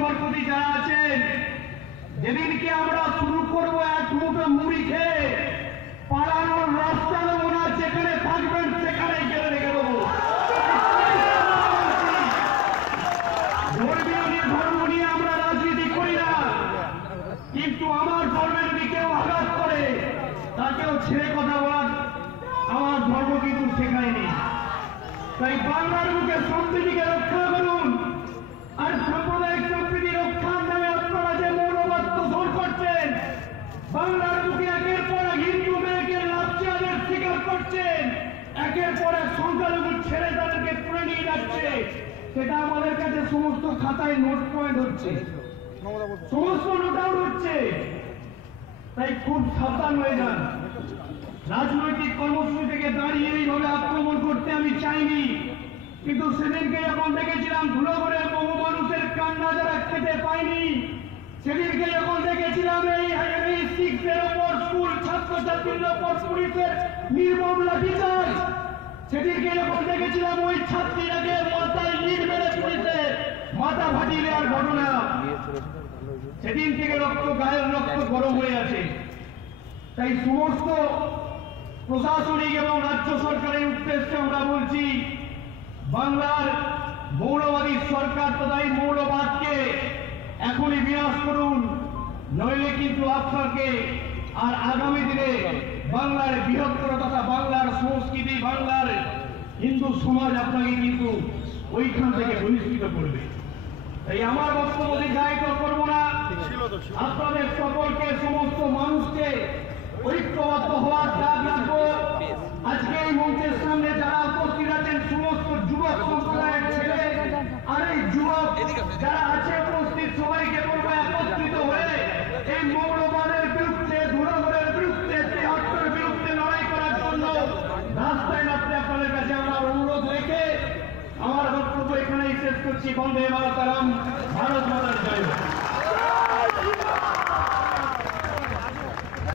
বরপতি যারা আছেন, যেদিনকে আমরা শুরু করবো এক মুঠো মুড়ি খেয়ে পালানোর রাস্তা নেবো না, যেখানে থাকবেন সেখানে গেলে রেখে দেবো। ধর্ম নিয়ে আমরা রাজনীতি করি না, কিন্তু আমার ধর্মে যদি কেউ আঘাত করে তাকেও ছেড়ে কথা বলার আমার ধর্ম কিন্তু শেখায়নি। তাই বাংলার বুকে সম্প্রীতিকে রক্ষা করুন। আর সাম্প্রদায়িক সম্প্রীতি রক্ষার নামে আপনারা যে মৌলবাদ পোষণ করছেন, বাংলার বুকে একের পর এক হিন্দু মেয়েকে লাভচাঁদের শিকার করছেন, একের পর এক সংখ্যালঘু ছেড়ে তাদেরকে তুলে নিয়ে যাচ্ছে, সেটা আমাদের কাছে সমস্ত খাতায় নোট পয়েন্ট হচ্ছে, সমস্ত নোট আউট হচ্ছে। তাই খুব সাবধান হয়ে যান। রাজনৈতিক কর্মসূচি থেকে দাঁড়িয়ে এইভাবে আক্রমণ করতে আমি চাইনি, কিন্তু সেদিনকে যখন দেখেছিলাম ধুলো করে বহু মানুষের কান্না যারা খেতে পায়নি, সেদিনকে যখন দেখেছিলাম এই শিক্ষের ওপর স্কুল ছাত্রছাত্রীদের ওপর পুলিশের নির্মম লাঠিচার্জ, সেদিনকে যখন দেখেছিলাম ওই ছাত্রীরাকে মাথায় ইট মেরে পুলিশের মাথা ফাটিয়ে দেওয়ার ঘটনা, সেদিন থেকে গায়ের রক্ত গরম হয়ে আছে। তাই সমস্ত প্রশাসনিক এবং রাজ্য সরকারের উদ্দেশ্যে আমরা বলছি, বাংলার মৌলবাদী সরকার তথা এই মৌলবাদকে এখনই বিনাশ করুন, নইলে কিন্তু আপনাকে আর আগামী দিনে বাংলার বৃহত্তর তথা বাংলার সংস্কৃতি, বাংলার হিন্দু সমাজ আপনাকে কিন্তু ওইখান থেকে বহিষ্কৃত করবে। তাই আমার বক্তব্য দীর্ঘায়িত করবো না, আপনাদের সকলকে, সমস্ত মানুষকে ঐক্যবদ্ধ হওয়ার ডাক রাখবো। আজকে এই মঞ্চের সামনে যারা উপস্থিত আছেন, সমস্ত যুবক সম্প্রদায়ের ছেলে আর এই যুবক যারা আছে উপস্থিত, সবাইকে বলবো একত্রিত হয়ে এই মৌলবাদের বিরুদ্ধে, ধুলোবাদের বিরুদ্ধে, ত্রিহাত্তরের বিরুদ্ধে লড়াই করার জন্য রাস্তায় নামতে আপনাদের কাছে আমরা অনুরোধ রেখে আমার বক্তব্য এখানেই শেষ করছি। বন্দে মাতরম, ভারত মাতার জয়।